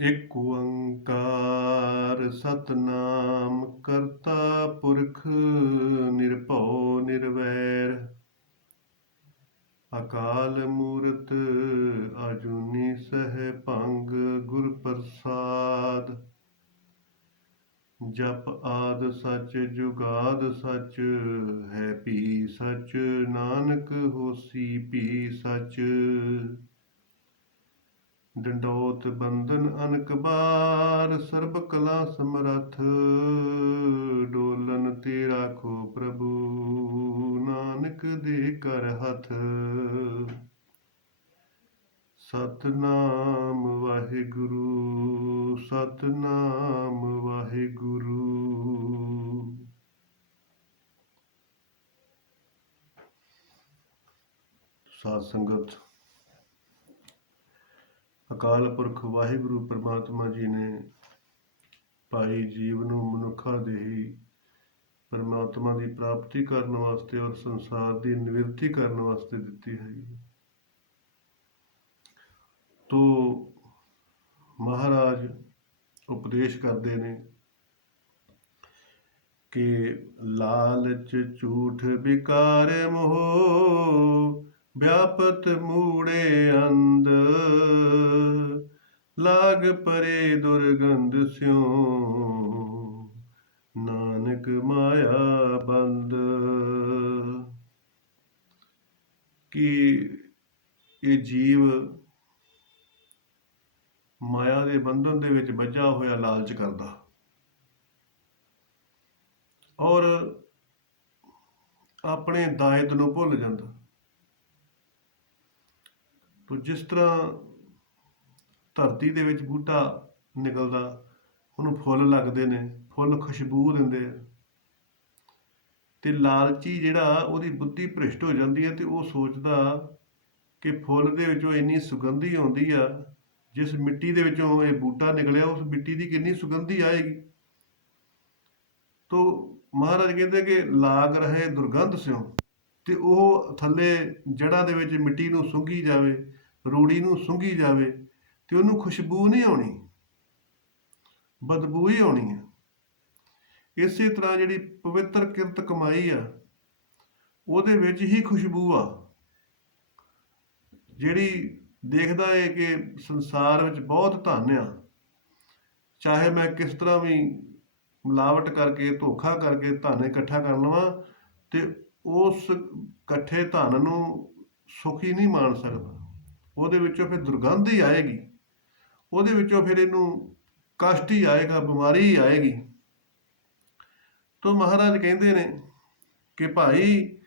ਇਕ ਓੰਕਾਰ ਸਤਨਾਮ ਕਰਤਾ ਪੁਰਖ ਨਿਰਭਉ ਨਿਰਵੈਰ ਅਕਾਲ ਮੂਰਤ ਅਜੂਨੀ ਸਹਿਭੰਗ ਗੁਰ ਪ੍ਰਸਾਦ। ਜਪ ਆਦ ਸਚ ਜੁਗਾਦ ਸਚ ਹੈ ਭੀ ਸਚ ਨਾਨਕ ਹੋਸੀ ਭੀ ਸਚ। ਡੰਡੋਤ ਬੰਧਨ ਅਨਕ ਬਾਰ ਸਰਬ ਕਲਾ ਸਮਰੱਥ ਡੋਲਨ ਤੇ ਰਾਖੋ ਪ੍ਰਭੂ ਨਾਨਕ ਦੇ ਕਰ ਹੱਥ। ਸਤਨਾਮ ਵਾਹਿਗੁਰੂ ਸਤਨਾਮ ਵਾਹਿਗੁਰੂ। ਸਾਧ ਸੰਗਤ, ਅਕਾਲ ਪੁਰਖ ਵਾਹਿਗੁਰੂ ਪਰਮਾਤਮਾ ਜੀ ਨੇ ਭਾਈ ਜੀਵ ਨੂੰ ਮਨੁੱਖਾ ਦੇਹੀ ਪਰਮਾਤਮਾ ਦੀ ਪ੍ਰਾਪਤੀ ਕਰਨ ਵਾਸਤੇ ਔਰ ਸੰਸਾਰ ਦੀ ਨਿਵਰਤੀ ਕਰਨ ਵਾਸਤੇ ਦਿੱਤੀ ਹੈ। ਤੋ ਮਹਾਰਾਜ ਉਪਦੇਸ਼ ਕਰਦੇ ਨੇ ਕਿ ਲਾਲਚ ਝੂਠ ਵਿਕਾਰ ਮੋਹ ਵਿਆਪਤ ਮੂੜੇ ਅੰਧ ਲਾਗ ਪਰੇ ਦੁਰਗੰਧ ਸਿਉ ਨਾਨਕ ਮਾਇਆ ਬੰਦ। ਕਿ ਇਹ ਜੀਵ ਮਾਇਆ ਦੇ ਬੰਧਨ ਦੇ ਵਿੱਚ ਬੱਝਾ ਹੋਇਆ ਲਾਲਚ ਕਰਦਾ ਔਰ ਆਪਣੇ ਦਾਇਤ ਨੂੰ ਭੁੱਲ ਜਾਂਦਾ। ਤੋ ਜਿਸ ਤਰ੍ਹਾਂ ਧਰਤੀ ਦੇ ਵਿੱਚ ਬੂਟਾ ਨਿਕਲਦਾ, ਉਹਨੂੰ ਫੁੱਲ ਲੱਗਦੇ ਨੇ, ਫੁੱਲ ਖੁਸ਼ਬੂ ਦਿੰਦੇ ਆ, ਤੇ ਲਾਲਚੀ ਜਿਹੜਾ ਉਹਦੀ ਬੁੱਧੀ ਭ੍ਰਿਸ਼ਟ ਹੋ ਜਾਂਦੀ ਹੈ ਤੇ ਉਹ ਸੋਚਦਾ ਕਿ ਫੁੱਲ ਦੇ ਵਿੱਚੋਂ ਇੰਨੀ ਸੁਗੰਧੀ ਆਉਂਦੀ ਆ, ਜਿਸ ਮਿੱਟੀ ਦੇ ਵਿੱਚੋਂ ਇਹ ਬੂਟਾ ਨਿਕਲਿਆ ਉਸ ਮਿੱਟੀ ਦੀ ਕਿੰਨੀ ਸੁਗੰਧੀ ਆਏਗੀ। ਤੋ ਮਹਾਰਾਜ ਕਹਿੰਦੇ ਕਿ ਲਾਗ ਰਹੇ ਦੁਰਗੰਧ ਸਿਉ, ਤੇ ਉਹ ਥੱਲੇ ਜੜ੍ਹਾਂ ਦੇ ਵਿੱਚ ਮਿੱਟੀ ਨੂੰ ਸੁੰਘੀ ਜਾਵੇ, ਰੂੜੀ ਨੂੰ ਸੁੰਘੀ ਜਾਵੇ, ਤੇ ਉਹਨੂੰ ਖੁਸ਼ਬੂ ਨਹੀਂ ਆਉਣੀ, ਬਦਬੂ ਹੀ ਆਉਣੀ ਹੈ। ਇਸੇ ਤਰ੍ਹਾਂ ਜਿਹੜੀ ਪਵਿੱਤਰ ਕਿਰਤ ਕਮਾਈ ਆ ਉਹਦੇ ਵਿੱਚ ਹੀ ਖੁਸ਼ਬੂ ਆ। ਜਿਹੜੀ ਦੇਖਦਾ ਹੈ ਕਿ ਸੰਸਾਰ ਵਿੱਚ ਬਹੁਤ ਧਨ ਆ, ਚਾਹੇ ਮੈਂ ਕਿਸ ਤਰ੍ਹਾਂ ਵੀ ਮਿਲਾਵਟ ਕਰਕੇ ਧੋਖਾ ਕਰਕੇ ਧਨ ਇਕੱਠਾ ਕਰ ਲਵਾਂ, ਤੇ ਉਸ ਇਕੱਠੇ ਧਨ ਨੂੰ ਸੁਖੀ ਨਹੀਂ ਮਾਣ ਸਕਦਾ। ਉਹਦੇ ਵਿੱਚੋਂ ਫਿਰ ਦੁਰਗੰਧ ਹੀ ਆਏਗੀ, ਉਹਦੇ ਵਿੱਚੋਂ ਫਿਰ ਇਹਨੂੰ ਕਸ਼ਟ ਹੀ ਆਏਗਾ, ਬਿਮਾਰੀ ਹੀ ਆਏਗੀ। ਤੋ ਮਹਾਰਾਜ ਕਹਿੰਦੇ ਨੇ ਕਿ ਭਾਈ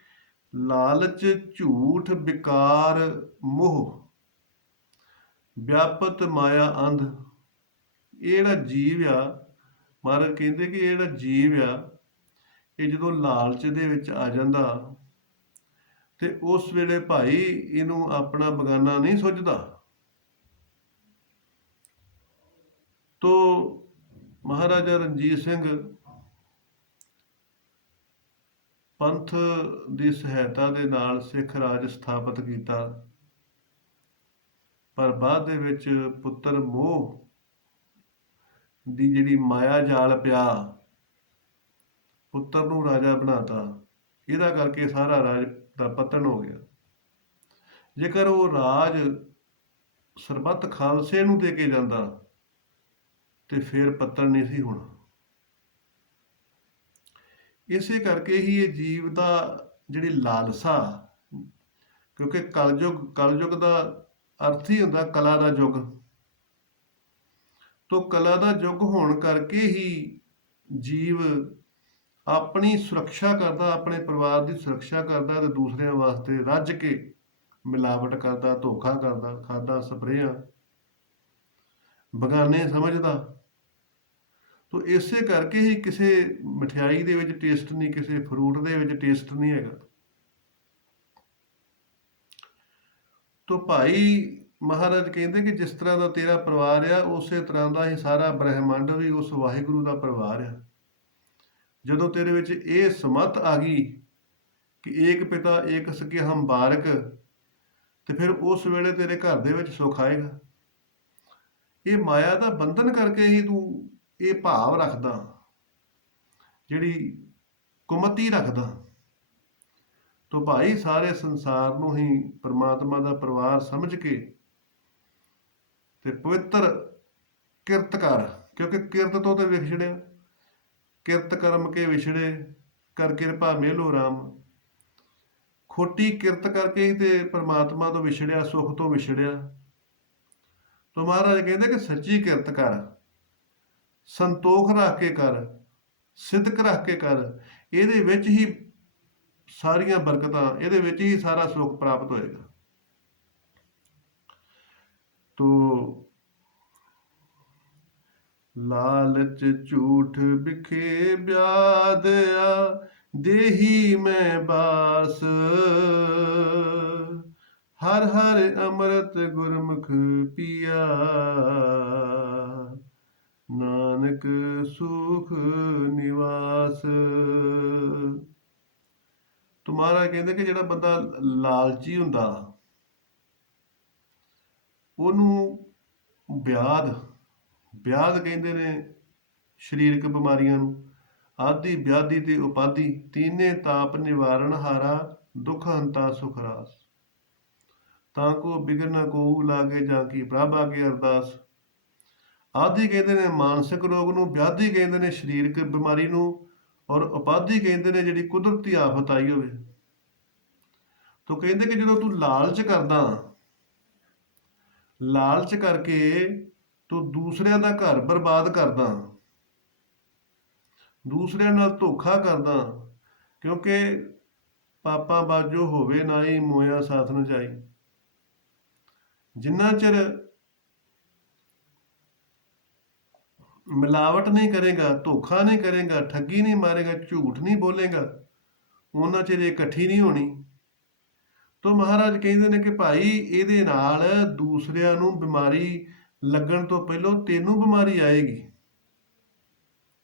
ਲਾਲਚ ਝੂਠ ਵਿਕਾਰ ਮੋਹ ਵਿਆਪਤ ਮਾਇਆ ਅੰਧ, ਇਹ ਜਿਹੜਾ ਜੀਵ ਆ, ਮਹਾਰਾਜ ਕਹਿੰਦੇ ਕਿ ਇਹ ਜਿਹੜਾ ਜੀਵ ਆ ਇਹ ਜਦੋਂ ਲਾਲਚ ਦੇ ਵਿੱਚ ਆ ਜਾਂਦਾ ਤੇ ਉਸ ਵੇਲੇ ਭਾਈ ਇਹਨੂੰ ਆਪਣਾ ਬਗਾਨਾ ਨਹੀਂ ਸੁੱਝਦਾ। ਤੋ ਮਹਾਰਾਜਾ ਰਣਜੀਤ ਸਿੰਘ ਪੰਥ ਦੀ ਸਹਾਇਤਾ ਦੇ ਨਾਲ ਸਿੱਖ ਰਾਜ ਸਥਾਪਿਤ ਕੀਤਾ, ਪਰ ਬਾਅਦ ਦੇ ਵਿੱਚ ਪੁੱਤਰ ਮੋਹ ਦੀ ਜਿਹੜੀ ਮਾਇਆ ਜਾਲ ਪਿਆ, ਪੁੱਤਰ ਨੂੰ ਰਾਜਾ ਬਣਾਤਾ, ਇਹਦਾ ਕਰਕੇ ਸਾਰਾ ਰਾਜ ਦਾ ਪਤਨ ਹੋ ਗਿਆ। ਜੇਕਰ ਉਹ ਰਾਜ ਸਰਬੱਤ ਖਾਲਸੇ ਨੂੰ ਦੇ ਕੇ ਜਾਂਦਾ ਤੇ ਫਿਰ ਪਤਨ ਨਹੀਂ ਸੀ ਹੋਣਾ। ਇਸੇ ਕਰਕੇ ਹੀ ਇਹ ਜੀਵ ਦਾ ਜਿਹੜੀ ਲਾਲਸਾ, ਕਿਉਂਕਿ ਕਲਯੁਗ ਦਾ ਅਰਥ ਹੀ ਹੁੰਦਾ ਕਲਾ ਦਾ ਯੁੱਗ, ਤੋ ਕਲਾ ਦਾ ਯੁੱਗ ਹੋਣ ਕਰਕੇ ਹੀ ਜੀਵ ਆਪਣੀ ਸੁਰੱਖਿਆ ਕਰਦਾ, ਆਪਣੇ ਪਰਿਵਾਰ ਦੀ ਸੁਰੱਖਿਆ ਕਰਦਾ ਤੇ ਦੂਸਰਿਆਂ ਵਾਸਤੇ ਰੱਜ ਕੇ ਮਿਲਾਵਟ ਕਰਦਾ, ਧੋਖਾ ਕਰਦਾ, ਖਾਦਾ ਸਪਰੇਆਂ, ਬਗਾਨੇ ਸਮਝਦਾ। ਤੋ ਇਸੇ ਕਰਕੇ ਹੀ ਕਿਸੇ ਮਠਿਆਈ ਦੇ ਵਿੱਚ ਟੇਸਟ ਨਹੀਂ, ਕਿਸੇ ਫਰੂਟ ਦੇ ਵਿੱਚ ਟੇਸਟ ਨਹੀਂ ਹੈਗਾ। ਤੋ ਭਾਈ ਮਹਾਰਾਜ ਕਹਿੰਦੇ ਕਿ ਜਿਸ ਤਰ੍ਹਾਂ ਦਾ ਤੇਰਾ ਪਰਿਵਾਰ ਆ, ਉਸੇ ਤਰ੍ਹਾਂ ਦਾ ਹੀ ਸਾਰਾ ਬ੍ਰਹਿਮੰਡ ਵੀ ਉਸ ਵਾਹਿਗੁਰੂ ਦਾ ਪਰਿਵਾਰ ਆ। ਜਦੋਂ ਤੇਰੇ ਵਿੱਚ ਇਹ ਸਮੱਤ ਆ ਗਈ ਕਿ ਏਕ ਪਿਤਾ ਏਕ ਸਕੇ ਹਮ ਬਾਰਕ, ਤੇ ਫਿਰ ਉਸ ਵੇਲੇ ਤੇਰੇ ਘਰ ਦੇ ਵਿੱਚ ਸੁੱਖ ਆਏਗਾ। ਇਹ ਮਾਇਆ ਦਾ ਬੰਧਨ ਕਰਕੇ ਹੀ ਤੂੰ ਇਹ ਭਾਵ ਰੱਖਦਾ, ਜਿਹੜੀ ਕੁਮਤੀ ਰੱਖਦਾ। ਤੋ ਭਾਈ ਸਾਰੇ ਸੰਸਾਰ ਨੂੰ ਹੀ ਪਰਮਾਤਮਾ ਦਾ ਪਰਿਵਾਰ ਸਮਝ ਕੇ ਤੇ ਪਵਿੱਤਰ ਕਿਰਤ ਕਰ, ਕਿਉਂਕਿ ਕਿਰਤ ਤੋਂ ਤੇ ਵਿਛੜਿਆ, ਕਿਰਤ ਕਰਮ ਕੇ ਵਿਛੜੇ ਕਰ ਕਿਰਪਾ ਮੇਲੋ ਰਾਮ। ਖੋਟੀ ਕਿਰਤ ਕਰਕੇ ਹੀ ਤੇ ਪਰਮਾਤਮਾ ਤੋਂ ਵਿਛੜਿਆ, ਸੁੱਖ ਤੋਂ ਵਿਛੜਿਆ। ਤੋ ਮਹਾਰਾਜ ਕਹਿੰਦੇ ਕਿ ਸੱਚੀ ਕਿਰਤ ਕਰ, ਸੰਤੋਖ ਰੱਖ ਕੇ ਕਰ, ਸਿਦਕ ਰੱਖ ਕੇ ਕਰ, ਇਹਦੇ ਵਿੱਚ ਹੀ ਸਾਰੀਆਂ ਬਰਕਤਾਂ, ਇਹਦੇ ਵਿੱਚ ਹੀ ਸਾਰਾ ਸੁੱਖ ਪ੍ਰਾਪਤ ਹੋਏਗਾ। ਤੋ ਲਾਲਚ ਝੂਠ ਬਿਖੇ ਬਿਆਦਿਆ, ਦੇਹੀ ਮੈਂ ਬਾਸ। ਹਰ ਹਰ ਅੰਮ੍ਰਿਤ ਗੁਰਮੁਖ ਪੀਆ, ਨਾਨਕ ਸੁਖ ਨਿਵਾਸ। ਤੁਮਾਰਾ ਕਹਿੰਦੇ ਕਿ ਜਿਹੜਾ ਬੰਦਾ ਲਾਲਚੀ ਹੁੰਦਾ, ਉਹਨੂੰ ਵਿਆਧ ਕਹਿੰਦੇ ਨੇ ਸਰੀਰਕ ਬਿਮਾਰੀਆਂ ਨੂੰ। ਆਦਿ ਵਿਆਧੀ ਤੇ ਉਪਾਧੀ, ਤੀਨੇ ਤਾਪ ਨਿਵਾਰਨ ਹਾਰਾ, ਦੁਖ ਹੰਤਾ ਸੁਖ ਰਾਸ। ਤਾਂ ਕੋ ਬਿਗਨ ਕੋ ਲਾਗੇ ਜਾ ਕੀ ਪ੍ਰਭ ਆਗੇ ਅਰਦਾਸ। ਆਦਿ ਕਹਿੰਦੇ ਨੇ ਮਾਨਸਿਕ ਰੋਗ ਨੂੰ, ਵਿਆਧੀ ਕਹਿੰਦੇ ਨੇ ਸਰੀਰਕ ਬਿਮਾਰੀ ਨੂੰ, ਔਰ ਉਪਾਧੀ ਕਹਿੰਦੇ ਨੇ ਜਿਹੜੀ ਕੁਦਰਤੀ ਆਫਤ ਆਈ ਹੋਵੇ। ਤੋ ਕਹਿੰਦੇ ਕਿ ਜਦੋਂ ਤੂੰ ਲਾਲਚ ਕਰਦਾ, ਲਾਲਚ ਕਰਕੇ ਤੂੰ ਦੂਸਰਿਆਂ ਦਾ ਘਰ ਬਰਬਾਦ ਕਰਦਾ, ਦੂਸਰਿਆਂ ਨਾਲ ਧੋਖਾ ਕਰਦਾ, ਕਿਉਂਕਿ ਪਾਪਾ ਬਾਝੋ ਹੋਵੇ ਨਾ ਹੀ ਮੋਇਆ ਸਾਥ ਨ ਜਾਈ। ਜਿੰਨਾ ਚਿਰ ਮਿਲਾਵਟ ਨਹੀਂ ਕਰੇਗਾ, ਧੋਖਾ ਨਹੀਂ ਕਰੇਗਾ, ਠੱਗੀ ਨਹੀਂ ਮਾਰੇਗਾ, ਝੂਠ ਨਹੀਂ ਬੋਲੇਗਾ, ਉਹਨਾਂ ਚਿਰ ਇਹ ਇਕੱਠੀ ਨਹੀਂ ਹੋਣੀ। ਤੋ ਮਹਾਰਾਜ ਕਹਿੰਦੇ ਨੇ ਕਿ ਭਾਈ ਇਹਦੇ ਨਾਲ ਦੂਸਰਿਆਂ ਨੂੰ ਬਿਮਾਰੀ ਲੱਗਣ ਤੋਂ ਪਹਿਲਾਂ ਤੈਨੂੰ ਬਿਮਾਰੀ ਆਏਗੀ।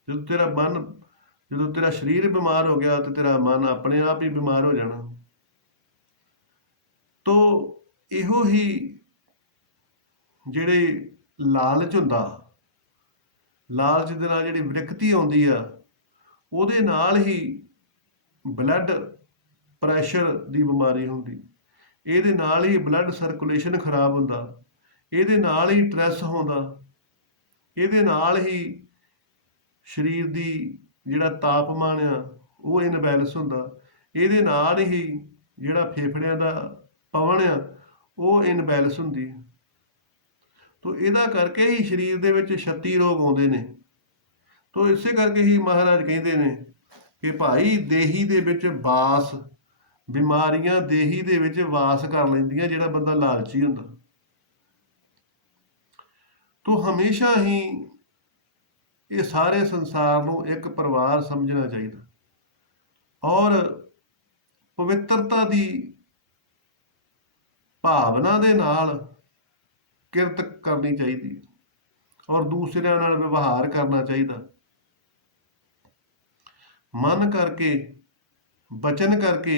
ਜਦੋਂ ਤੇਰਾ ਸਰੀਰ ਬਿਮਾਰ ਹੋ ਗਿਆ ਤੇ ਤੇਰਾ ਮਨ ਆਪਣੇ ਆਪ ਹੀ ਬਿਮਾਰ ਹੋ ਜਾਣਾ। ਤੋ ਇਹੋ ਹੀ ਜਿਹੜੇ ਲਾਲਚ ਹੁੰਦਾ, ਲਾਲਚ ਦੇ ਨਾਲ ਜਿਹੜੀ ਵਿਰਕਤੀ ਆਉਂਦੀ ਆ, ਉਹਦੇ ਨਾਲ ਹੀ ਬਲੱਡ ਪ੍ਰੈਸ਼ਰ ਦੀ ਬਿਮਾਰੀ ਹੁੰਦੀ, ਇਹਦੇ ਨਾਲ ਹੀ ਬਲੱਡ ਸਰਕੂਲੇਸ਼ਨ ਖਰਾਬ ਹੁੰਦਾ, ਇਹਦੇ ਨਾਲ ਹੀ ਸਟ੍ਰੈਸ ਹੁੰਦਾ, ਇਹਦੇ ਨਾਲ ਹੀ ਸਰੀਰ ਦੀ ਜਿਹੜਾ ਤਾਪਮਾਨ ਆ ਉਹ ਇਨਬੈਲੈਂਸ ਹੁੰਦਾ, ਇਹਦੇ ਨਾਲ ਹੀ ਜਿਹੜਾ ਫੇਫੜਿਆਂ ਦਾ ਪਵਨ ਆ ਉਹ ਇਨਬੈਲੈਂਸ ਹੁੰਦੀ। ਤੋ ਇਹਦਾ ਕਰਕੇ ਹੀ ਸਰੀਰ ਦੇ ਵਿੱਚ 36 ਰੋਗ ਆਉਂਦੇ ਨੇ। ਤੋ ਇਸੇ ਕਰਕੇ ਹੀ ਮਹਾਰਾਜ ਕਹਿੰਦੇ ਨੇ ਕਿ ਭਾਈ ਦੇਹੀ ਦੇ ਵਿੱਚ ਵਾਸ, ਬਿਮਾਰੀਆਂ ਦੇਹੀ ਦੇ ਵਿੱਚ ਵਾਸ ਕਰ ਲੈਂਦੀਆਂ ਜਿਹੜਾ ਬੰਦਾ ਲਾਲਚੀ ਹੁੰਦਾ। ਤੋ ਹਮੇਸ਼ਾ ਹੀ ਇਹ ਸਾਰੇ ਸੰਸਾਰ ਨੂੰ ਇੱਕ ਪਰਿਵਾਰ ਸਮਝਣਾ ਚਾਹੀਦਾ, ਔਰ ਪਵਿੱਤਰਤਾ ਦੀ ਭਾਵਨਾ ਦੇ ਨਾਲ ਕਿਰਤ ਕਰਨੀ ਚਾਹੀਦੀ, ਔਰ ਦੂਸਰਿਆਂ ਨਾਲ ਵਿਵਹਾਰ ਕਰਨਾ ਚਾਹੀਦਾ। ਮਨ ਕਰਕੇ, ਬਚਨ ਕਰਕੇ,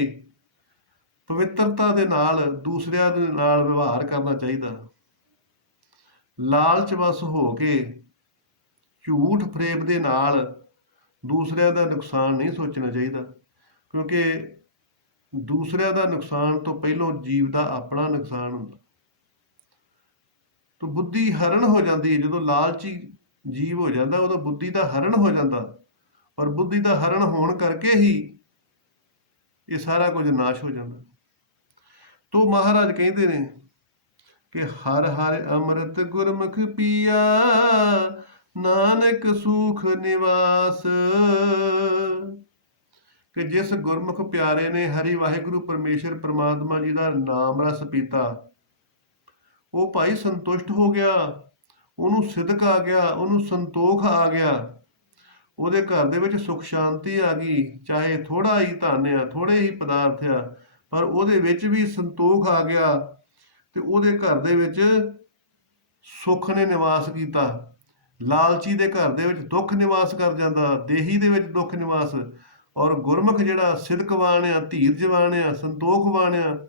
ਪਵਿੱਤਰਤਾ ਦੇ ਨਾਲ ਦੂਸਰਿਆਂ ਦੇ ਨਾਲ ਵਿਵਹਾਰ ਕਰਨਾ ਚਾਹੀਦਾ। ਲਾਲਚ ਵਸ ਹੋ ਕੇ ਝੂਠ ਫਰੇਬ ਦੇ ਨਾਲ ਦੂਸਰਿਆਂ ਦਾ ਨੁਕਸਾਨ ਨਹੀਂ ਸੋਚਣਾ ਚਾਹੀਦਾ, ਕਿਉਂਕਿ ਦੂਸਰਿਆਂ ਦਾ ਨੁਕਸਾਨ ਤੋਂ ਪਹਿਲਾਂ ਜੀਵ ਦਾ ਆਪਣਾ ਨੁਕਸਾਨ ਹੁੰਦਾ। ਤਾਂ ਬੁੱਧੀ ਹਰਨ ਹੋ ਜਾਂਦੀ ਹੈ। ਜਦੋਂ ਲਾਲਚੀ ਜੀਵ ਹੋ ਜਾਂਦਾ ਉਦੋਂ ਬੁੱਧੀ ਦਾ ਹਰਨ ਹੋ ਜਾਂਦਾ, ਔਰ ਬੁੱਧੀ ਦਾ ਹਰਨ ਹੋਣ ਕਰਕੇ ਹੀ ਇਹ ਸਾਰਾ ਕੁਝ ਨਾਸ਼ ਹੋ ਜਾਂਦਾ। ਤੋ ਮਹਾਰਾਜ ਕਹਿੰਦੇ ਨੇ ਕਿ ਹਰ ਹਰ ਅੰਮ੍ਰਿਤ ਗੁਰਮੁਖ ਪੀਆ, ਨਾਨਕ ਸੁਖ ਨਿਵਾਸ। ਕਿ ਜਿਸ ਗੁਰਮੁਖ ਪਿਆਰੇ ਨੇ ਹਰੀ ਵਾਹਿਗੁਰੂ ਪਰਮੇਸ਼ਰ ਪਰਮਾਤਮਾ ਜੀ ਦਾ ਨਾਮ ਰਸ ਪੀਤਾ, ਉਹ ਭਾਈ ਸੰਤੁਸ਼ਟ ਹੋ ਗਿਆ, ਉਹਨੂੰ ਸਿਦਕ ਆ ਗਿਆ, ਉਹਨੂੰ ਸੰਤੋਖ ਆ ਗਿਆ, ਉਹਦੇ ਘਰ ਦੇ ਵਿੱਚ ਸੁਖ ਸ਼ਾਂਤੀ ਆ ਗਈ। ਚਾਹੇ ਥੋੜਾ ਹੀ ਧਨ ਆ, ਥੋੜੇ ਹੀ ਪਦਾਰਥ ਆ, ਪਰ ਉਹਦੇ ਵਿੱਚ ਵੀ ਸੰਤੋਖ ਆ ਗਿਆ ਤੇ ਉਹਦੇ ਘਰ ਦੇ ਵਿੱਚ ਸੁੱਖ ਨੇ ਨਿਵਾਸ ਕੀਤਾ। ਲਾਲਚੀ ਦੇ ਘਰ ਦੇ ਵਿੱਚ ਦੁੱਖ ਨਿਵਾਸ ਕਰ ਜਾਂਦਾ, ਦੇਹੀ ਦੇ ਵਿੱਚ ਦੁੱਖ ਨਿਵਾਸ। ਔਰ ਗੁਰਮੁਖ ਜਿਹੜਾ ਸਿਦਕਵਾਨ ਆ, ਧੀਰਜਵਾਨ ਆ, ਸੰਤੋਖਵਾਨ ਆ,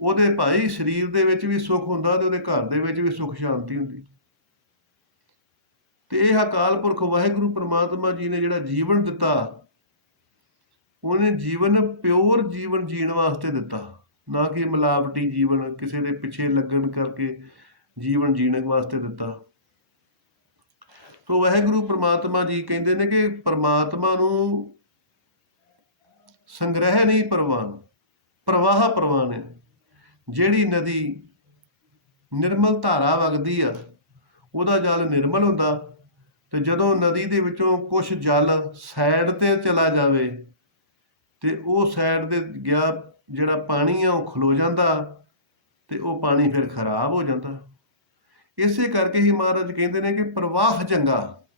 ਉਹਦੇ ਭਾਈ ਸਰੀਰ ਦੇ ਵਿੱਚ ਵੀ ਸੁੱਖ ਹੁੰਦਾ ਤੇ ਉਹਦੇ ਘਰ ਦੇ ਵਿੱਚ ਵੀ ਸੁੱਖ ਸ਼ਾਂਤੀ ਹੁੰਦੀ। ਤੇ ਇਹ ਅਕਾਲ ਪੁਰਖ ਵਾਹਿਗੁਰੂ ਪ੍ਰਮਾਤਮਾ ਜੀ ਨੇ ਜਿਹੜਾ ਜੀਵਨ ਦਿੱਤਾ, ਉਹਨੇ ਜੀਵਨ ਪਿਓਰ ਜੀਵਨ ਜੀਣ ਵਾਸਤੇ ਦਿੱਤਾ, ਨਾ ਕਿ ਮਿਲਾਵਟੀ ਜੀਵਨ ਕਿਸੇ ਦੇ ਪਿੱਛੇ ਲੱਗਣ ਕਰਕੇ ਜੀਵਨ ਜੀਣ ਵਾਸਤੇ ਦਿੱਤਾ। ਤੋ ਵਾਹਿਗੁਰੂ ਪ੍ਰਮਾਤਮਾ ਜੀ ਕਹਿੰਦੇ ਨੇ ਕਿ ਪ੍ਰਮਾਤਮਾ ਨੂੰ ਸੰਗ੍ਰਹਿ ਨਹੀਂ ਪ੍ਰਵਾਨ, ਪ੍ਰਵਾਹ ਪ੍ਰਵਾਨ ਹੈ। ਜਿਹੜੀ ਨਦੀ ਨਿਰਮਲ ਧਾਰਾ ਵਗਦੀ ਆ, ਉਹਦਾ ਜਲ ਨਿਰਮਲ ਹੁੰਦਾ, ਤੇ ਜਦੋਂ ਨਦੀ ਦੇ ਵਿੱਚੋਂ ਕੁਛ ਜਲ ਸਾਈਡ ਤੇ ਚਲਾ ਜਾਵੇ ਤੇ ਉਹ ਸਾਈਡ ਤੇ ਗਿਆ ਜਿਹੜਾ ਪਾਣੀ ਆ ਉਹ ਖਲੋ ਜਾਂਦਾ, ਤੇ ਉਹ ਪਾਣੀ ਫਿਰ ਖਰਾਬ ਹੋ ਜਾਂਦਾ। ਇਸੇ ਕਰਕੇ ਹੀ ਮਹਾਰਾਜ ਕਹਿੰਦੇ ਨੇ ਕਿ ਪ੍ਰਵਾਹ ਚੰਗਾ,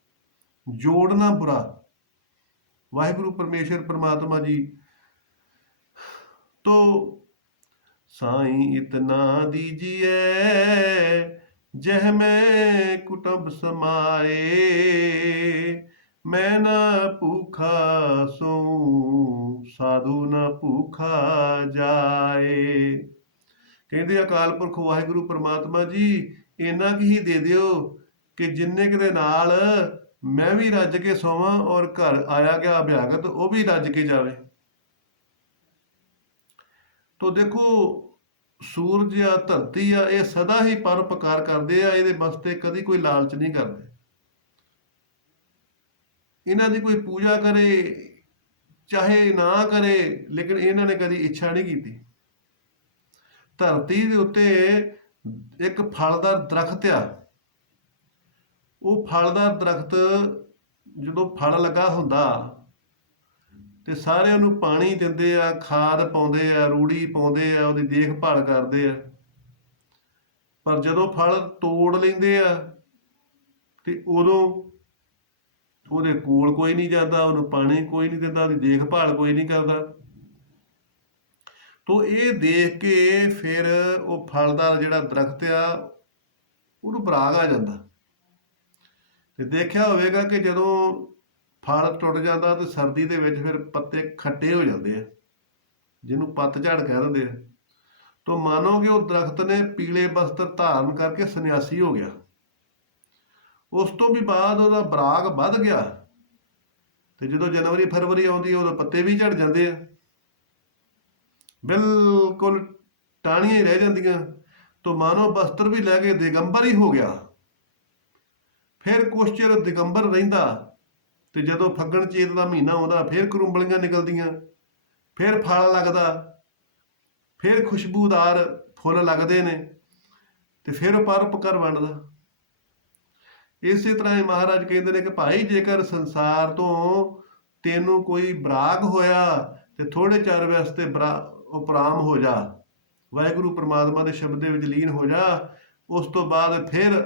ਜੋੜਨਾ ਬੁਰਾ। ਵਾਹਿਗੁਰੂ ਪਰਮੇਸ਼ਰ ਪ੍ਰਮਾਤਮਾ ਜੀ तो साईं इतना दीजिए जह में कुटुंब समाए, मैं ना भूखा सोऊं साधु ना भूखा जाए। कहते अकाल पुरख वाहिगुरू परमात्मा जी इन्ना की ही दे दिओ कि जिन्ने के दे नाल मैं भी रज के सोवां और घर आया गया अभ्यागत वो भी रज के जावे। तो देखो सूरज आ धरती आ ये सदा ही परोपकार करते आ, ये वास्ते कभी कोई लालच नहीं करते। इन्हां दी कोई पूजा करे चाहे ना करे, लेकिन इन्हां ने कभी इच्छा नहीं की। धरती दे उत्ते एक फलदार दरख्त आ, वो फलदार दरख्त जदों फल लगा हुंदा ਤੇ ਸਾਰਿਆਂ ਨੂੰ ਪਾਣੀ ਦਿੰਦੇ ਆ, ਖਾਦ ਪਾਉਂਦੇ ਆ, ਰੂੜੀ ਪਾਉਂਦੇ ਆ, ਉਹਦੀ ਦੇਖਭਾਲ ਕਰਦੇ ਆ, ਪਰ ਜਦੋਂ ਫਲ ਤੋੜ ਲੈਂਦੇ ਆ ਤੇ ਉਦੋਂ ਉਹਦੇ ਕੋਲ ਕੋਈ ਨਹੀਂ ਜਾਂਦਾ, ਉਹਨੂੰ ਪਾਣੀ ਕੋਈ ਨਹੀਂ ਦਿੰਦਾ, ਉਹਦੀ ਦੇਖਭਾਲ ਕੋਈ ਨਹੀਂ ਕਰਦਾ। ਤੋ ਇਹ ਦੇਖ ਕੇ ਫਿਰ ਉਹ ਫਲਦਾਰ ਜਿਹੜਾ ਦਰਖਤ ਆ ਉਹਨੂੰ ਬਰਾਗ ਆ ਜਾਂਦਾ। ਤੇ ਦੇਖਿਆ ਹੋਵੇਗਾ ਕਿ ਜਦੋਂ ਫਲ ਟੁੱਟ ਜਾਂਦਾ ਤੇ ਸਰਦੀ ਦੇ ਵਿੱਚ ਫਿਰ ਪੱਤੇ ਖੱਟੇ ਹੋ ਜਾਂਦੇ ਆ, ਜਿਹਨੂੰ ਪੱਤਝੜ ਕਹਿ ਦਿੰਦੇ ਆ। ਤੋ ਮਾਨੋ ਕਿ ਉਹ ਦਰਖਤ ਨੇ ਪੀਲੇ ਵਸਤਰ ਧਾਰਨ ਕਰਕੇ ਸੰਨਿਆਸੀ ਹੋ ਗਿਆ। ਉਸ ਤੋਂ ਵੀ ਬਾਅਦ ਉਹਦਾ ਬਰਾਗ ਵੱਧ ਗਿਆ, ਤੇ ਜਦੋਂ ਜਨਵਰੀ ਫਰਵਰੀ ਆਉਂਦੀ ਉਦੋਂ ਪੱਤੇ ਵੀ ਝੜ ਜਾਂਦੇ ਆ, ਬਿਲਕੁਲ ਟਾਹਣੀਆਂ ਹੀ ਰਹਿ ਜਾਂਦੀਆਂ। ਤੋ ਮਾਨੋ ਵਸਤਰ ਵੀ ਲੈ ਕੇ ਦਿਗੰਬਰ ਹੀ ਹੋ ਗਿਆ। ਫਿਰ ਕੁਛ ਚਿਰ ਦਿਗੰਬਰ ਰਹਿੰਦਾ, ਤੇ ਜਦੋਂ ਫੱਗਣ ਚੇਤ ਦਾ ਮਹੀਨਾ ਆਉਂਦਾ ਫਿਰ ਕਰੂੰਬਲੀਆਂ ਨਿਕਲਦੀਆਂ, ਫਿਰ ਫਲ ਲੱਗਦਾ, ਫਿਰ ਖੁਸ਼ਬੂਦਾਰ ਫੁੱਲ ਲੱਗਦੇ ਨੇ, ਤੇ ਫਿਰ ਪਰਉਪਕਾਰ ਵੰਡਦਾ। ਇਸੇ ਤਰ੍ਹਾਂ ਹੀ ਮਹਾਰਾਜ ਕਹਿੰਦੇ ਨੇ ਕਿ ਭਾਈ ਜੇਕਰ ਸੰਸਾਰ ਤੋਂ ਤੈਨੂੰ ਕੋਈ ਬਰਾਗ ਹੋਇਆ ਤੇ ਥੋੜੇ ਚਿਰ ਵਾਸਤੇ ਉਪਰਾਮ ਹੋ ਜਾ, ਵਾਹਿਗੁਰੂ ਪ੍ਰਮਾਤਮਾ ਦੇ ਸ਼ਬਦ ਦੇ ਵਿੱਚ ਲੀਨ ਹੋ ਜਾ, ਉਸ ਤੋਂ ਬਾਅਦ ਫਿਰ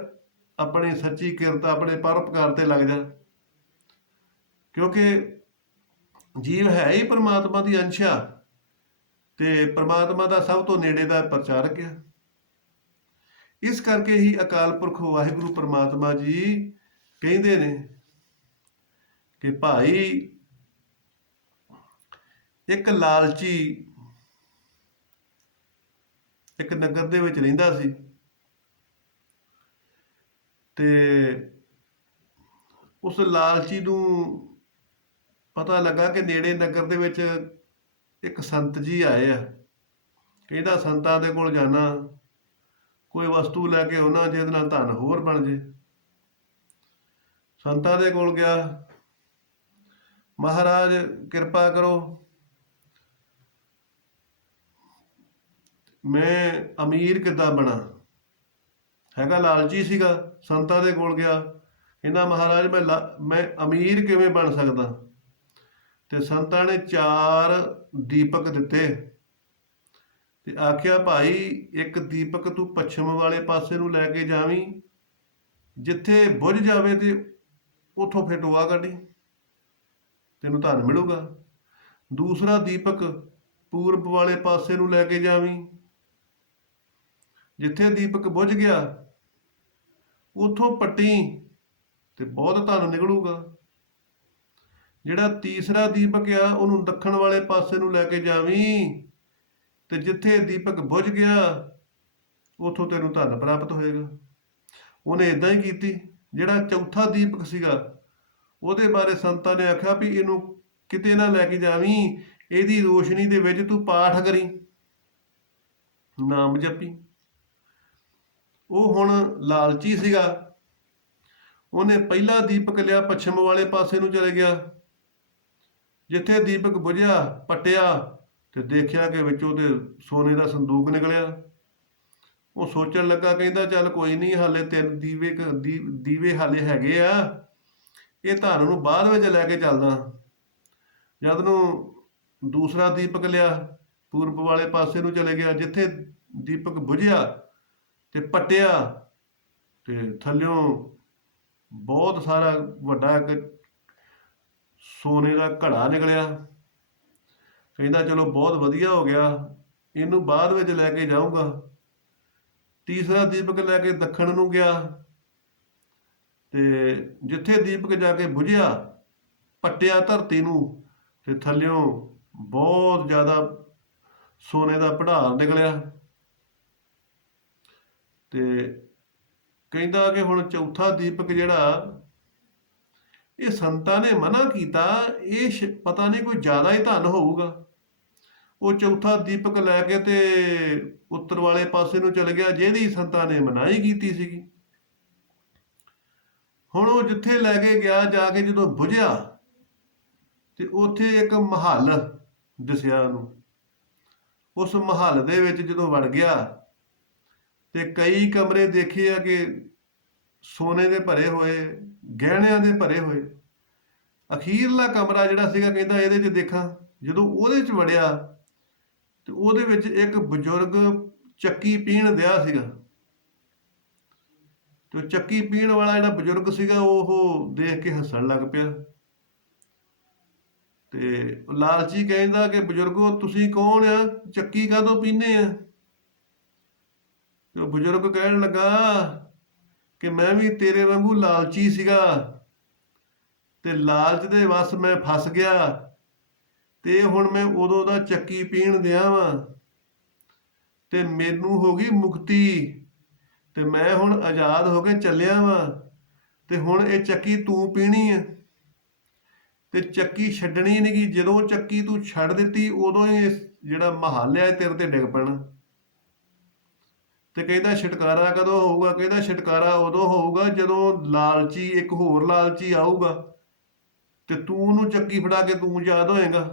ਆਪਣੀ ਸੱਚੀ ਕਿਰਤ ਆਪਣੇ ਪਰਉਪਕਾਰ ਤੇ ਲੱਗ ਜਾ। ਕਿਉਂਕਿ ਜੀਵ ਹੈ ਹੀ ਪ੍ਰਮਾਤਮਾ ਦੀ ਅੰਸ਼ਾ, ਤੇ ਪ੍ਰਮਾਤਮਾ ਦਾ ਸਭ ਤੋਂ ਨੇੜੇ ਦਾ ਪ੍ਰਚਾਰਕ ਹੈ। ਇਸ ਕਰਕੇ ਹੀ ਅਕਾਲ ਪੁਰਖ ਵਾਹਿਗੁਰੂ ਪ੍ਰਮਾਤਮਾ ਜੀ ਕਹਿੰਦੇ ਨੇ ਕਿ ਭਾਈ ਇੱਕ ਲਾਲਚੀ ਇੱਕ ਨਗਰ ਦੇ ਵਿੱਚ ਰਹਿੰਦਾ ਸੀ, ਤੇ ਉਸ ਲਾਲਚੀ ਨੂੰ ਪਤਾ ਲੱਗਾ ਕਿ ਨੇੜੇ ਨਗਰ ਦੇ ਵਿੱਚ ਇੱਕ ਸੰਤ ਜੀ ਆਏ ਆ। ਕਹਿੰਦਾ ਸੰਤਾਂ ਦੇ ਕੋਲ ਜਾਣਾ, ਕੋਈ ਵਸਤੂ ਲੈ ਕੇ ਆਉਣਾ ਜਿਹਦੇ ਨਾਲ ਧਨ ਹੋਰ ਬਣ ਜੇ। ਸੰਤਾਂ ਦੇ ਕੋਲ ਗਿਆ, ਮਹਾਰਾਜ ਕਿਰਪਾ ਕਰੋ, ਮੈਂ ਅਮੀਰ ਕਿੱਦਾਂ ਬਣਾ। ਹੈਗਾ ਲਾਲਚੀ ਸੀਗਾ, ਸੰਤਾਂ ਦੇ ਕੋਲ ਗਿਆ, ਕਹਿੰਦਾ ਮਹਾਰਾਜ ਮੈਂ ਅਮੀਰ ਕਿਵੇਂ ਬਣ ਸਕਦਾ। ਤੇ ਸੰਤਾਂ ਨੇ 4 ਦੀਪਕ ਦਿੱਤੇ ਤੇ ਆਖਿਆ ਭਾਈ ਇੱਕ ਦੀਪਕ ਤੂੰ ਪੱਛਮ ਵਾਲੇ ਪਾਸੇ ਨੂੰ ਲੈ ਕੇ ਜਾਵੀਂ, ਜਿੱਥੇ ਬੁੱਝ ਜਾਵੇ ਤੇ ਉੱਥੋਂ ਫਿਰ ਟੋਆ ਕੱਢੀ, ਤੈਨੂੰ ਧਨ ਮਿਲੂਗਾ। ਦੂਸਰਾ ਦੀਪਕ ਪੂਰਬ ਵਾਲੇ ਪਾਸੇ ਨੂੰ ਲੈ ਕੇ ਜਾਵੀਂ, ਜਿੱਥੇ ਦੀਪਕ ਬੁੱਝ ਗਿਆ ਉੱਥੋਂ ਪੱਟੀ ਤੇ ਬਹੁਤ ਧਨ ਨਿਕਲੂਗਾ। ਜਿਹੜਾ ਤੀਸਰਾ ਦੀਪਕ ਆ ਉਹਨੂੰ ਦੱਖਣ ਵਾਲੇ ਪਾਸੇ ਨੂੰ ਲੈ ਕੇ ਜਾਵੀਂ, ਤੇ ਜਿੱਥੇ ਦੀਪਕ ਬੁੱਝ ਗਿਆ ਉੱਥੋਂ ਤੈਨੂੰ ਧਨ ਪ੍ਰਾਪਤ ਹੋਏਗਾ। ਉਹਨੇ ਇਦਾਂ ਹੀ ਕੀਤੀ ਜਿਹੜਾ ਚੌਥਾ ਦੀਪਕ ਸੀਗਾ ਉਹਦੇ ਬਾਰੇ ਸੰਤਾਂ ਨੇ ਆਖਿਆ ਵੀ ਇਹਨੂੰ ਕਿਤੇ ਨਾ ਲੈ ਕੇ ਜਾਵੀਂ, ਇਹਦੀ ਰੋਸ਼ਨੀ ਦੇ ਵਿੱਚ ਤੂੰ ਪਾਠ ਕਰੀ, ਨਾਮ ਜਪੀ। ਉਹ ਹੁਣ ਲਾਲਚੀ ਸੀਗਾ, ਉਹਨੇ ਪਹਿਲਾ ਦੀਪਕ ਲਿਆ, ਪੱਛਮ ਵਾਲੇ ਪਾਸੇ ਨੂੰ ਚਲੇ ਗਿਆ। ਜਿੱਥੇ ਦੀਪਕ ਬੁਝਿਆ, ਪੱਟਿਆ ਤੇ ਦੇਖਿਆ ਕਿ ਵਿੱਚੋਂ ਤੇ ਸੋਨੇ ਦਾ ਸੰਦੂਕ ਨਿਕਲਿਆ। ਉਹ ਸੋਚਣ ਲੱਗਾ, ਕਹਿੰਦਾ ਚੱਲ ਕੋਈ ਨਹੀਂ, ਹਾਲੇ 3 ਦੀਵੇ ਹਾਲੇ ਹੈਗੇ ਆ, ਇਹ ਧਨ ਨੂੰ ਬਾਅਦ ਵਿੱਚ ਲੈ ਕੇ ਚੱਲਦਾ। ਜਦ ਨੂੰ ਦੂਸਰਾ ਦੀਪਕ ਲਿਆ, ਪੂਰਬ ਵਾਲੇ ਪਾਸੇ ਨੂੰ ਚਲੇ ਗਿਆ। ਜਿੱਥੇ ਦੀਪਕ ਬੁਝਿਆ ਤੇ ਪੱਟਿਆ ਤੇ ਥੱਲਿਓਂ ਬਹੁਤ ਸਾਰਾ ਵੱਡਾ ਇੱਕ ਸੋਨੇ ਦਾ ਘੜਾ ਨਿਕਲਿਆ। ਕਹਿੰਦਾ ਚਲੋ ਬਹੁਤ ਵਧੀਆ ਹੋ ਗਿਆ, ਇਹਨੂੰ ਬਾਅਦ ਵਿੱਚ ਲੈ ਕੇ ਜਾਊਂਗਾ। ਤੀਸਰਾ ਦੀਪਕ ਲੈ ਕੇ ਦੱਖਣ ਨੂੰ ਗਿਆ ਤੇ ਜਿੱਥੇ ਦੀਪਕ ਜਾ ਕੇ ਬੁਝਿਆ, ਪੱਟਿਆ ਧਰਤੀ ਨੂੰ ਤੇ ਥੱਲਿਓਂ ਬਹੁਤ ਜ਼ਿਆਦਾ ਸੋਨੇ ਦਾ ਭੰਡਾਰ ਨਿਕਲਿਆ। ਤੇ ਕਹਿੰਦਾ ਕਿ ਹੁਣ ਚੌਥਾ ਦੀਪਕ ਜਿਹੜਾ, ਇਹ ਸੰਤਾਂ ਨੇ ਮਨਾ ਕੀਤਾ, ਇਹ ਪਤਾ ਨਹੀਂ ਕੋਈ ਜ਼ਿਆਦਾ ਹੀ ਧਨ ਹੋਊਗਾ। ਉਹ ਚੌਥਾ ਦੀਪਕ ਲੈ ਕੇ ਤੇ ਉੱਤਰ ਵਾਲੇ ਪਾਸੇ ਨੂੰ ਚਲ ਗਿਆ, ਜਿਹਦੀ ਸੰਤਾਂ ਨੇ ਮਨਾਹੀ ਕੀਤੀ ਸੀਗੀ। ਹੁਣ ਉਹ ਜਿੱਥੇ ਲੈ ਕੇ ਗਿਆ, ਜਾ ਕੇ ਜਦੋਂ ਬੁਝਿਆ ਤੇ ਉੱਥੇ ਇੱਕ ਮਹੱਲ ਦਿਸਿਆ ਉਹਨੂੰ। ਉਸ ਮਹੱਲ ਦੇ ਵਿੱਚ ਜਦੋਂ ਵੜ ਗਿਆ ਤੇ ਕਈ ਕਮਰੇ ਦੇਖੇ ਆ ਕਿ ਸੋਨੇ ਦੇ ਭਰੇ ਹੋਏ, ਗਹਿਣਿਆਂ ਦੇ ਭਰੇ ਹੋਏ। ਅਖੀਰਲਾ ਕਮਰਾ ਜਿਹੜਾ ਸੀਗਾ, ਕਹਿੰਦਾ ਇਹਦੇ 'ਚ ਦੇਖਾਂ। ਜਦੋਂ ਉਹਦੇ 'ਚ ਵੜਿਆ ਤੇ ਉਹਦੇ ਵਿੱਚ ਇੱਕ ਬਜ਼ੁਰਗ ਚੱਕੀ ਪੀਣ ਦਿਆ ਸੀਗਾ। ਤੇ ਉਹ ਚੱਕੀ ਪੀਣ ਵਾਲਾ ਜਿਹੜਾ ਬਜ਼ੁਰਗ ਸੀਗਾ, ਉਹ ਦੇਖ ਕੇ ਹੱਸਣ ਲੱਗ ਪਿਆ। ਤੇ ਲਾਲਚੀ ਕਹਿੰਦਾ ਕਿ ਬਜ਼ੁਰਗੋ ਤੁਸੀਂ ਕੌਣ ਆ, ਚੱਕੀ ਕਾਹਤੋਂ ਪੀਂਦੇ ਆ? ਤੇ ਉਹ ਬਜ਼ੁਰਗ ਕਹਿਣ ਲੱਗਾ ਕਿ ਮੈਂ ਵੀ ਤੇਰੇ ਵਾਂਗੂ ਲਾਲਚੀ ਸੀਗਾ ਤੇ ਲਾਲਚ ਦੇ ਵਸ ਮੈਂ ਫਸ ਗਿਆ ਤੇ ਹੁਣ ਮੈਂ ਉਦੋਂ ਦਾ ਚੱਕੀ ਪੀਣ ਦਿਆ ਵਾਂ ਤੇ ਮੈਨੂੰ ਹੋ ਗਈ ਮੁਕਤੀ ਤੇ ਮੈਂ ਹੁਣ ਆਜ਼ਾਦ ਹੋ ਕੇ ਚੱਲਿਆ ਵਾਂ ਤੇ ਹੁਣ ਇਹ ਚੱਕੀ ਤੂੰ ਪੀਣੀ ਹੈ ਤੇ ਚੱਕੀ ਛੱਡਣੀ ਨਹੀਂ ਗੀ। ਜਦੋਂ ਚੱਕੀ ਤੂੰ ਛੱਡ ਦਿੱਤੀ, ਉਦੋਂ ਹੀ ਜਿਹੜਾ ਮਹੱਲ ਹੈ ਤੇਰੇ ਤੇ ਡਿੱਗ ਪੈਣਾ। ਤੇ ਕਹਿੰਦਾ ਛੁਟਕਾਰਾ ਕਦੋਂ ਹੋਊਗਾ? ਕਹਿੰਦਾ ਛੁਟਕਾਰਾ ਉਦੋਂ ਹੋਊਗਾ ਜਦੋਂ ਲਾਲਚੀ, ਇੱਕ ਹੋਰ ਲਾਲਚੀ ਆਊਗਾ ਤੇ ਤੂੰ ਉਹਨੂੰ ਚੱਕੀ ਫੜਾ ਕੇ ਤੂੰ ਆਜ਼ਾਦ ਹੋਏਗਾ।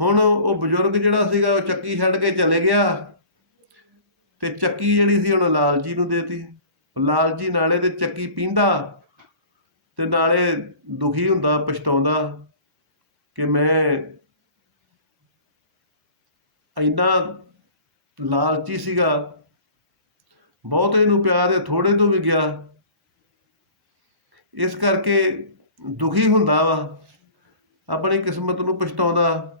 ਹੁਣ ਉਹ ਬਜ਼ੁਰਗ ਜਿਹੜਾ ਸੀਗਾ, ਉਹ ਚੱਕੀ ਛੱਡ ਕੇ ਚਲੇ ਗਿਆ ਤੇ ਚੱਕੀ ਜਿਹੜੀ ਸੀ ਹੁਣ ਲਾਲਚੀ ਨੂੰ ਦੇਤੀ। ਲਾਲਚੀ ਨਾਲੇ ਤੇ ਚੱਕੀ ਪੀਂਦਾ ਤੇ ਨਾਲੇ ਦੁਖੀ ਹੁੰਦਾ, ਪਛਤਾਉਂਦਾ ਕਿ ਮੈਂ ਇੰਨਾ ਲਾਲਚੀ ਸੀਗਾ, ਬਹੁਤੇ ਨੂੰ ਪਿਆ ਤੇ ਥੋੜੇ ਤੋਂ ਵੀ ਗਿਆ। ਇਸ ਕਰਕੇ ਦੁਖੀ ਹੁੰਦਾ ਵਾ, ਆਪਣੀ ਕਿਸਮਤ ਨੂੰ ਪਛਤਾਉਂਦਾ।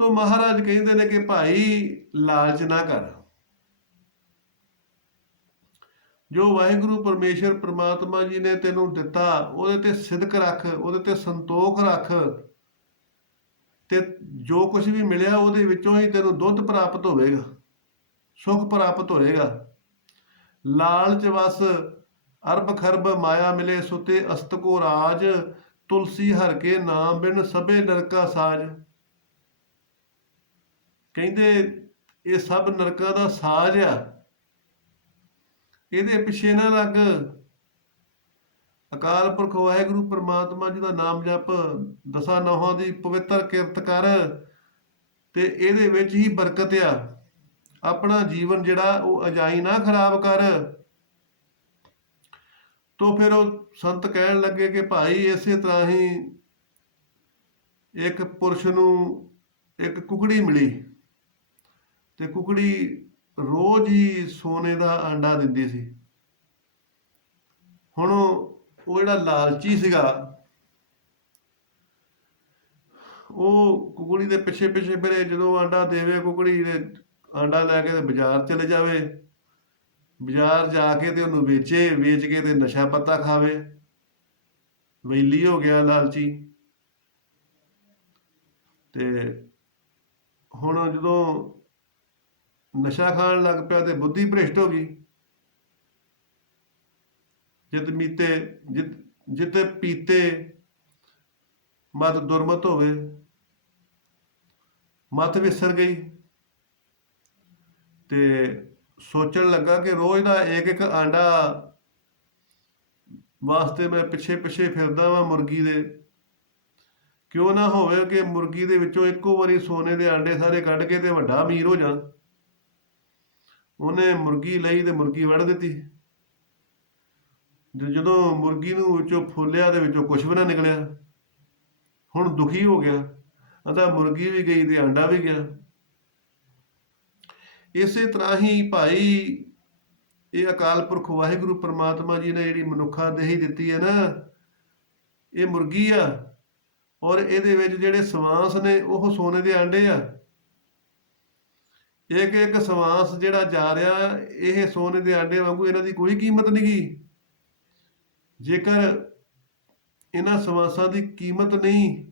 ਤੋ ਮਹਾਰਾਜ ਕਹਿੰਦੇ ਨੇ ਕਿ ਭਾਈ ਲਾਲਚ ਨਾ ਕਰ। ਜੋ ਵਾਹਿਗੁਰੂ ਪਰਮੇਸ਼ਰ ਪ੍ਰਮਾਤਮਾ ਜੀ ਨੇ ਤੈਨੂੰ ਦਿੱਤਾ, ਉਹਦੇ ਤੇ ਸਿਦਕ ਰੱਖ, ਉਹਦੇ ਤੇ ਸੰਤੋਖ ਰੱਖ ਤੇ ਜੋ ਕੁਝ ਵੀ ਮਿਲਿਆ ਉਹਦੇ ਵਿੱਚੋਂ ਹੀ ਤੈਨੂੰ ਦੁੱਧ ਪ੍ਰਾਪਤ ਹੋਵੇਗਾ, ਸੁਖ ਪ੍ਰਾਪਤ ਹੋਵੇਗਾ। ਲਾਲਚ ਵਸ ਅਰਬ ਖਰਬ ਮਾਇਆ ਮਿਲੇ, ਸੁਤੇ ਅਸਤ ਕੋ ਰਾਜ, ਤੁਲਸੀ ਹਰ ਕੇ ਨਾਮ ਬਿਨ ਸਭੇ ਨਰਕਾ ਸਾਜ। ਕਹਿੰਦੇ ਇਹ ਸਭ ਨਰਕਾਂ ਦਾ ਸਾਜ ਆ, ਇਹਦੇ ਪਿੱਛੇ ਨਾ ਲੱਗ। ਅਕਾਲ ਪੁਰਖ ਵਾਹਿਗੁਰੂ ਪਰਮਾਤਮਾ ਜੀ ਦਾ ਨਾਮ ਜਪ, ਦਸਾਂ ਨੌਹਾਂ ਦੀ ਪਵਿੱਤਰ ਕਿਰਤ ਕਰ ਤੇ ਇਹਦੇ ਵਿੱਚ ਹੀ ਬਰਕਤ ਆ। ਆਪਣਾ ਜੀਵਨ ਜਿਹੜਾ ਉਹ ਅਜਾਈ ਨਾ ਖਰਾਬ ਕਰ। ਤੋ ਫਿਰ ਉਹ ਸੰਤ ਕਹਿਣ ਲੱਗੇ ਕਿ ਭਾਈ ਇਸੇ ਤਰ੍ਹਾਂ ਹੀ ਇੱਕ ਪੁਰਸ਼ ਨੂੰ ਇੱਕ ਕੁਕੜੀ ਮਿਲੀ ਤੇ ਕੁਕੜੀ ਰੋਜ਼ ਹੀ ਸੋਨੇ ਦਾ ਆਂਡਾ ਦਿੰਦੀ ਸੀ। ਹੁਣ ਉਹ ਜਿਹੜਾ ਲਾਲਚੀ ਸੀਗਾ, ਉਹ ਕੁਕੜੀ ਦੇ ਪਿੱਛੇ ਪਿੱਛੇ ਫਿਰੇ। ਜਦੋਂ ਆਂਡਾ ਦੇਵੇ ਕੁਕੜੀ ਦੇ, ਆਂਡਾ ਲੈ ਕੇ ਤੇ ਬਾਜ਼ਾਰ ਚਲੇ ਜਾਵੇ, ਬਾਜ਼ਾਰ ਜਾ ਕੇ ਤੇ ਉਹਨੂੰ ਵੇਚੇ, ਵੇਚ ਕੇ ਤੇ ਨਸ਼ਾ ਪੱਤਾ ਖਾਵੇ। ਵੈਲੀ ਹੋ ਗਿਆ ਲਾਲਚੀ। ਤੇ ਹੁਣ ਜਦੋਂ ਨਸ਼ਾ ਖਾਣ ਲੱਗ ਪਿਆ ਤੇ ਬੁੱਧੀ ਭ੍ਰਿਸ਼ਟ ਹੋ ਗਈ। ਜਿਤ ਮੀਤੇ ਜਿਤੇ ਪੀਤੇ ਮਤ ਦੁਰਮਤ ਹੋਵੇ, ਮਤ ਵਿਸਰ ਗਈ। ਤੇ ਸੋਚਣ ਲੱਗਾ ਕਿ ਰੋਜ਼ ਦਾ ਇੱਕ ਇੱਕ ਆਂਡਾ ਵਾਸਤੇ ਮੈਂ ਪਿੱਛੇ ਪਿੱਛੇ ਫਿਰਦਾ ਵਾਂ ਮੁਰਗੀ ਦੇ। ਕਿਉਂ ਨਾ ਹੋਵੇ ਕਿ ਮੁਰਗੀ ਦੇ ਵਿੱਚੋਂ ਇੱਕੋ ਵਾਰੀ ਸੋਨੇ ਦੇ ਆਂਡੇ ਸਾਰੇ ਕੱਢ ਕੇ ਤੇ ਵੱਡਾ ਅਮੀਰ ਹੋ ਜਾ। ਉਹਨੇ ਮੁਰਗੀ ਲਈ ਤੇ ਮੁਰਗੀ ਵੱਢ ਦਿੱਤੀ। ਜਦੋਂ ਮੁਰਗੀ ਨੂੰ ਵਿੱਚੋਂ ਫੋਲਿਆ ਦੇ ਵਿੱਚੋਂ ਕੁਛ ਵੀ ਨਾ ਨਿਕਲਿਆ। ਹੁਣ ਦੁਖੀ ਹੋ ਗਿਆ, ਕਹਿੰਦਾ ਮੁਰਗੀ ਵੀ ਗਈ ਤੇ ਆਂਡਾ ਵੀ ਗਿਆ। ਇਸੇ ਤਰ੍ਹਾਂ ਹੀ ਭਾਈ ਇਹ ਅਕਾਲ ਪੁਰਖ ਵਾਹਿਗੁਰੂ ਪ੍ਰਮਾਤਮਾ ਜੀ ਨੇ ਜਿਹੜੀ ਮਨੁੱਖਾ ਦੇਹੀ ਦਿੱਤੀ ਹੈ ਨਾ, ਇਹ ਮੁਰਗੀ ਆ, ਔਰ ਇਹਦੇ ਵਿੱਚ ਜਿਹੜੇ ਸਵਾਂਸ ਨੇ ਉਹ ਸੋਨੇ ਦੇ ਆਂਡੇ ਆ। ਇੱਕ ਇੱਕ ਸਵਾਂਸ ਜਿਹੜਾ ਜਾ ਰਿਹਾ ਇਹ ਸੋਨੇ ਦੇ ਆਂਡੇ ਵਾਂਗੂ, ਇਹਨਾਂ ਦੀ ਕੋਈ ਕੀਮਤ ਨਹੀਂ ਗੀ। ਜੇਕਰ ਇਹਨਾਂ ਸਵਾਸਾਂ ਦੀ ਕੀਮਤ ਨਹੀਂ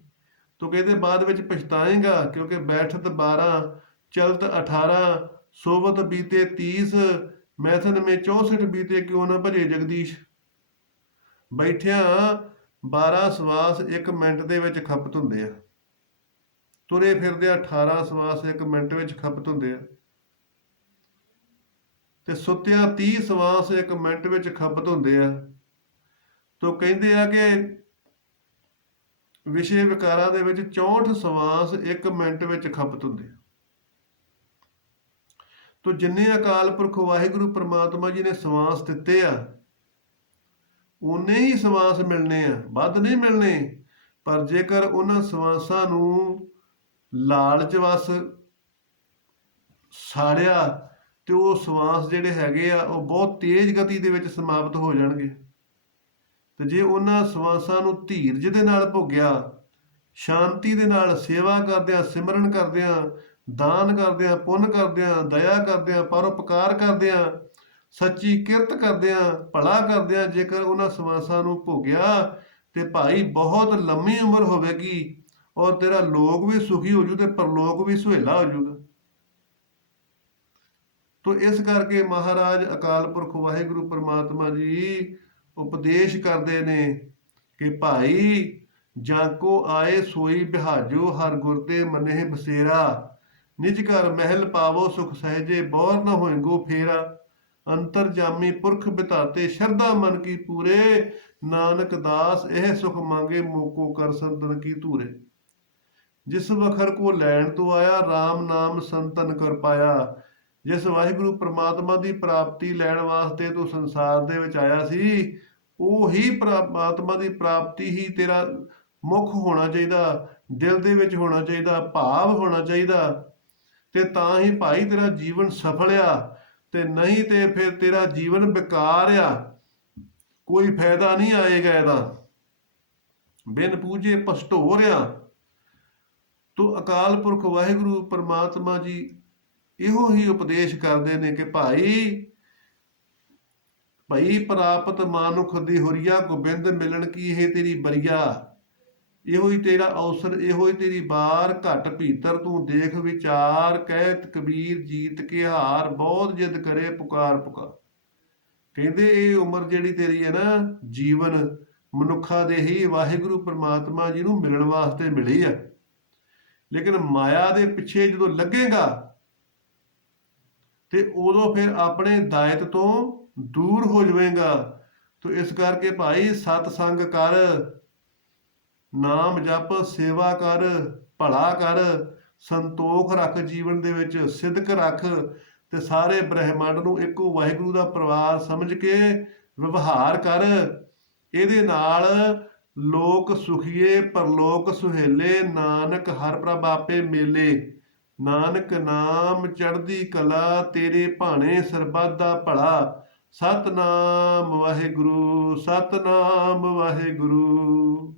ਤਾਂ ਕਹਿੰਦੇ ਬਾਅਦ ਵਿੱਚ ਪਛਤਾਏਗਾ, ਕਿਉਂਕਿ ਬੈਠਤ 12 ਚਲਤ 18 ਸੋਵਤ ਬੀਤੇ 30 ਮੈਥਨ ਮੇ 64 ਬੀਤੇ ਕਿਉਂ ਨਾ ਭਜੇ ਜਗਦੀਸ਼। ਬੈਠਿਆ 12 ਸਵਾਸ 1 ਮਿੰਟ ਦੇ ਵਿੱਚ ਖਪਤ ਹੁੰਦੇ ਆ, ਤੁਰੇ ਫਿਰਦੇ 18 ਸਵਾਸ 1 ਮਿੰਟ ਵਿੱਚ ਖਪਤ ਹੁੰਦੇ ਆ, ਤੇ ਸੁੱਤਿਆਂ 30 ਸਵਾਸ 1 ਮਿੰਟ ਵਿੱਚ ਖਪਤ ਹੁੰਦੇ ਆ। ਤੋ ਕਹਿੰਦੇ ਆ ਕਿ ਵਿਸ਼ੇ ਵਿਕਾਰਾਂ ਦੇ ਵਿੱਚ 64 ਸਵਾਸ 1 ਮਿੰਟ ਵਿੱਚ ਖਪਤ ਹੁੰਦੇ ਆ। ਤੋ ਜਿੰਨੇ ਅਕਾਲ ਪੁਰਖ ਵਾਹਿਗੁਰੂ ਪ੍ਰਮਾਤਮਾ ਜੀ ਨੇ ਸਵਾਸ ਦਿੱਤੇ ਆ, ਉਨੇ ਹੀ ਸਵਾਸ ਮਿਲਣੇ ਆ, ਵੱਧ ਨਹੀਂ ਮਿਲਣੇ। ਪਰ ਜੇਕਰ ਉਹਨਾਂ ਸਵਾਸਾਂ ਨੂੰ ਲਾਲਚ ਵਸ ਸਾੜਿਆ ਤੇ ਉਹ ਸਵਾਸ ਜਿਹੜੇ ਹੈਗੇ ਆ ਉਹ ਬਹੁਤ ਤੇਜ਼ ਗਤੀ ਦੇ ਵਿੱਚ ਸਮਾਪਤ ਹੋ ਜਾਣਗੇ। ਤੇ ਜੇ ਉਹਨਾਂ ਸਵਾਸਾਂ ਨੂੰ ਧੀਰਜ ਦੇ ਨਾਲ ਭੋਗਿਆ, ਸ਼ਾਂਤੀ ਦੇ ਨਾਲ ਸੇਵਾ ਕਰਦਿਆਂ, ਸਿਮਰਨ ਕਰਦਿਆਂ, ਦਾਨ ਕਰਦਿਆਂ, ਪੁੰਨ ਕਰਦਿਆਂ, ਦਇਆ ਕਰਦਿਆਂ, ਪਰਉਪਕਾਰ ਕਰਦਿਆਂ, ਸੱਚੀ ਕਿਰਤ ਕਰਦਿਆਂ, ਭਲਾ ਕਰਦਿਆਂ ਜੇਕਰ ਉਹਨਾਂ ਸਵਾਸਾਂ ਨੂੰ ਭੋਗਿਆ ਤੇ ਭਾਈ ਬਹੁਤ ਲੰਮੀ ਉਮਰ ਹੋਵੇਗੀ, ਔਰ ਤੇਰਾ ਲੋਕ ਵੀ ਸੁਖੀ ਹੋ ਜੂ ਤੇ ਪਰਲੋਕ ਵੀ ਸੁਹੇਲਾ ਹੋ ਜੂਗਾ। ਤੋ ਇਸ ਕਰਕੇ ਮਹਾਰਾਜ ਅਕਾਲ ਪੁਰਖ ਵਾਹਿਗੁਰੂ ਪ੍ਰਮਾਤਮਾ ਜੀ ਉਪਦੇਸ਼ ਕਰਦੇ ਨੇ ਕਿ ਭਾਈ ਜਾਂ ਕੋ ਆਏ ਸੋਈ ਬਿਹਾਜੋ, ਹਰ ਗੁਰ ਤੇ ਮਨਹਿ ਬਸੇਰਾ। ਨਿਜ ਘਰ ਮਹਿਲ ਪਾਵੋ ਸੁਖ ਸਹਿਜੇ, ਬੌਰ ਨ ਹੋਏਗੋ ਫੇਰਾ। ਅੰਤਰ ਜਾਮੀ ਪੁਰਖ ਬਿਤਾਤੇ, ਸ਼ਰਧਾ ਮਨ ਕੀ ਪੂਰੇ। ਨਾਨਕ ਦਾਸ ਇਹ ਸੁਖ ਮੰਗੇ, ਮੋਕੋ ਕਰ ਸੰਤਨ ਕੀ ਧੂਰੇ। ਜਿਸ ਵਖਰ ਕੋ ਲੈਣ ਤੋਂ ਆਇਆ, ਰਾਮ ਨਾਮ ਸੰਤਨ ਕਰ ਪਾਇਆ। ਜਿਸ ਵਾਹਿਗੁਰੂ ਪ੍ਰਮਾਤਮਾ ਦੀ ਪ੍ਰਾਪਤੀ ਲੈਣ ਵਾਸਤੇ ਤੂੰ ਸੰਸਾਰ ਦੇ ਵਿੱਚ ਆਇਆ ਸੀ, ਉਹੀ ਪ੍ਰਮਾਤਮਾ ਦੀ ਪ੍ਰਾਪਤੀ ਹੀ ਤੇਰਾ ਮੁੱਖ ਹੋਣਾ ਚਾਹੀਦਾ, ਦਿਲ ਦੇ ਵਿੱਚ ਹੋਣਾ ਚਾਹੀਦਾ, ਭਾਵ ਹੋਣਾ ਚਾਹੀਦਾ। ਤੇ ਤਾਂ ਹੀ ਭਾਈ ਤੇਰਾ ਜੀਵਨ ਸਫਲ ਆ, ਤੇ ਨਹੀਂ ਤੇ ਫਿਰ ਤੇਰਾ ਜੀਵਨ ਬੇਕਾਰ ਆ, ਕੋਈ ਫਾਇਦਾ ਨਹੀਂ ਆਏਗਾ ਇਹਦਾ। ਬਿਨ ਪੂਜੇ ਭਸਟੋਰ ਆ। ਤੋ ਅਕਾਲ ਪੁਰਖ ਵਾਹਿਗੁਰੂ ਪ੍ਰਮਾਤਮਾ ਜੀ ਇਹੋ ਹੀ ਉਪਦੇਸ਼ ਕਰਦੇ ਨੇ ਕਿ ਭਾਈ ਪ੍ਰਾਪਤ ਮਾਨੁਖ ਦੀ ਹੁਰੀਆ, ਗੋਬਿੰਦ ਮਿਲਣ ਕੀ ਇਹ ਤੇਰੀ ਬਰੀਆ। ਇਹੋ ਹੀ ਤੇਰਾ ਅਵਸਰ, ਇਹੋ ਹੀ ਤੇਰੀ ਬਾਰ, ਘਟ ਭੀਤਰ ਤੂੰ ਦੇਖ ਵਿਚਾਰ। ਕਹਿਤ ਕਬੀਰ ਜੀਤ ਕੇ ਹਾਰ, ਬਹੁਤ ਜਿੱਦ ਕਰੇ ਪੁਕਾਰ ਪੁਕਾਰ। ਕਹਿੰਦੇ ਇਹ ਉਮਰ ਜਿਹੜੀ ਤੇਰੀ ਹੈ ਨਾ, ਜੀਵਨ ਮਨੁੱਖਾ ਦੇ ਹੀ ਵਾਹਿਗੁਰੂ ਪ੍ਰਮਾਤਮਾ ਜੀ ਨੂੰ ਮਿਲਣ ਵਾਸਤੇ ਮਿਲੀ ਆ। ਲੇਕਿਨ ਮਾਇਆ ਦੇ ਪਿੱਛੇ ਜਦੋਂ ਲੱਗੇਗਾ ਤੇ ਉਦੋਂ ਫਿਰ ਆਪਣੇ ਦਾਇਤ ਤੋਂ ਦੂਰ ਹੋ ਜਾਵੇਗਾ। ਤੋ ਇਸ ਕਰਕੇ ਭਾਈ ਸਤ ਸੰਗ ਕਰ, ਨਾਮ ਜਪ, ਸੇਵਾ ਕਰ, ਭਲਾ ਕਰ, ਸੰਤੋਖ ਰੱਖ, ਜੀਵਨ ਦੇ ਵਿੱਚ ਸਿਦਕ ਰੱਖ, ਤੇ ਸਾਰੇ ਬ੍ਰਹਿਮੰਡ ਨੂੰ ਇੱਕੋ ਵਾਹਿਗੁਰੂ ਦਾ ਪਰਿਵਾਰ ਸਮਝ ਕੇ ਵਿਵਹਾਰ ਕਰ। ਇਹਦੇ ਨਾਲ ਲੋਕ ਸੁਖੀਏ, ਪਰਲੋਕ ਸੁਹੇਲੇ। ਨਾਨਕ ਹਰ ਪ੍ਰਭ ਆਪੇ ਮੇਲੇ। ਨਾਨਕ ਨਾਮ ਚੜ੍ਹਦੀ ਕਲਾ, ਤੇਰੇ ਭਾਣੇ ਸਰਬੱਤ ਦਾ ਭਲਾ। ਸਤਨਾਮ ਵਾਹਿਗੁਰੂ, ਸਤਨਾਮ ਵਾਹਿਗੁਰੂ।